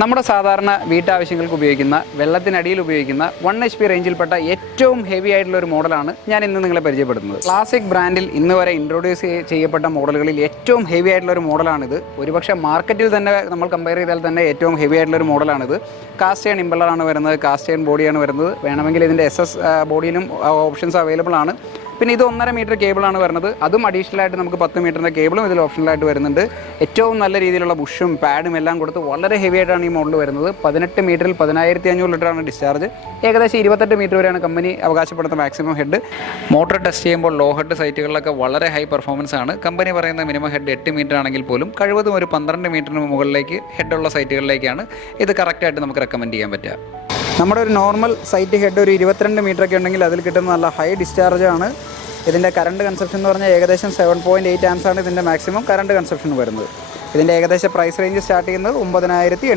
നമ്മുടെ സാധാരണ വീട്ടാവശ്യങ്ങൾക്ക് ഉപയോഗിക്കുന്ന വെള്ളത്തിനടിയിൽ ഉപയോഗിക്കുന്ന 1 HP റേഞ്ചിൽപ്പെട്ട ഏറ്റവും ഹെവി ആയിട്ടുള്ള ഒരു മോഡലാണ് ഞാൻ ഇന്ന് നിങ്ങളെ പരിചയപ്പെടുത്തുന്നത്. ക്ലാസിക് ബ്രാൻഡിൽ ഇന്ന് വരെ ഇൻട്രൊഡ്യൂസ് ചെയ്യപ്പെട്ട മോഡലുകളിൽ ഏറ്റവും ഹെവി ആയിട്ടുള്ള ഒരു മോഡലാണിത്. ഒരുപക്ഷെ മാർക്കറ്റിൽ തന്നെ നമ്മൾ കമ്പയർ ചെയ്താൽ തന്നെ ഏറ്റവും ഹെവി ആയിട്ടുള്ള ഒരു മോഡലാണിത്. കാസ്റ്റ് അയൺ ഇമ്പല്ലറാണ് വരുന്നത്, കാസ്റ്റ് അയൺ ബോഡിയാണ് വരുന്നത്. വേണമെങ്കിൽ ഇതിൻ്റെ SS ബോഡിയിലും ഓപ്ഷൻസ് അവൈലബിൾ ആണ്. പിന്നെ ഇത് 1.5 മീറ്റർ കേബിളാണ് വരുന്നത്. അതും അഡീഷണൽ ആയിട്ട് നമുക്ക് 10 മീറ്ററിൻ്റെ കേബിളും ഇതിൽ ഓപ്ഷണലായിട്ട് വരുന്നുണ്ട്. ഏറ്റവും നല്ല രീതിയിലുള്ള ബുഷും പാഡും എല്ലാം കൊടുത്ത് വളരെ ഹെവി ആയിട്ടാണ് ഈ മോഡൽ വരുന്നത്. 18 മീറ്ററിൽ 11500 ലിറ്ററാണ് ഡിസ്ചാർജ്. ഏകദേശം 28 മീറ്റർ വരെയാണ് കമ്പനി അവകാശപ്പെടുന്ന മാക്സിമം ഹെഡ്. മോട്ടോർ ടെസ്റ്റ് ചെയ്യുമ്പോൾ ലോ ഹെഡ് സൈറ്റുകളിലൊക്കെ വളരെ ഹൈ പെർഫോമൻസ് ആണ്. കമ്പനി പറയുന്ന മിനിമം ഹെഡ് 8 മീറ്റർ ആണെങ്കിൽ പോലും കഴിവതും ഒരു 12 മീറ്ററിന് മുകളിലേക്ക് ഹെഡുള്ള സൈറ്റുകളിലേക്കാണ് ഇത് കറക്റ്റായിട്ട് നമുക്ക് റെക്കമെൻഡ് ചെയ്യാൻ പറ്റുക. നമ്മുടെ ഒരു നോർമൽ സൈറ്റ് ഹെഡ് ഒരു 22 മീറ്ററൊക്കെ ഉണ്ടെങ്കിൽ അതിൽ കിട്ടുന്ന നല്ല ഹൈ ഡിസ്ചാർജ് ആണ്. ഇതിൻ്റെ കറണ്ട് കൺസപ്ഷൻ എന്ന് പറഞ്ഞാൽ ഏകദേശം 7.8 ആംസ് ആണ് ഇതിൻ്റെ മാക്സിമം കറണ്ട് കൺസപ്ഷൻ വരുന്നത്. ഇതിൻ്റെ ഏകദേശം പ്രൈസ് റേഞ്ച് സ്റ്റാർട്ട് ചെയ്യുന്നത് 9800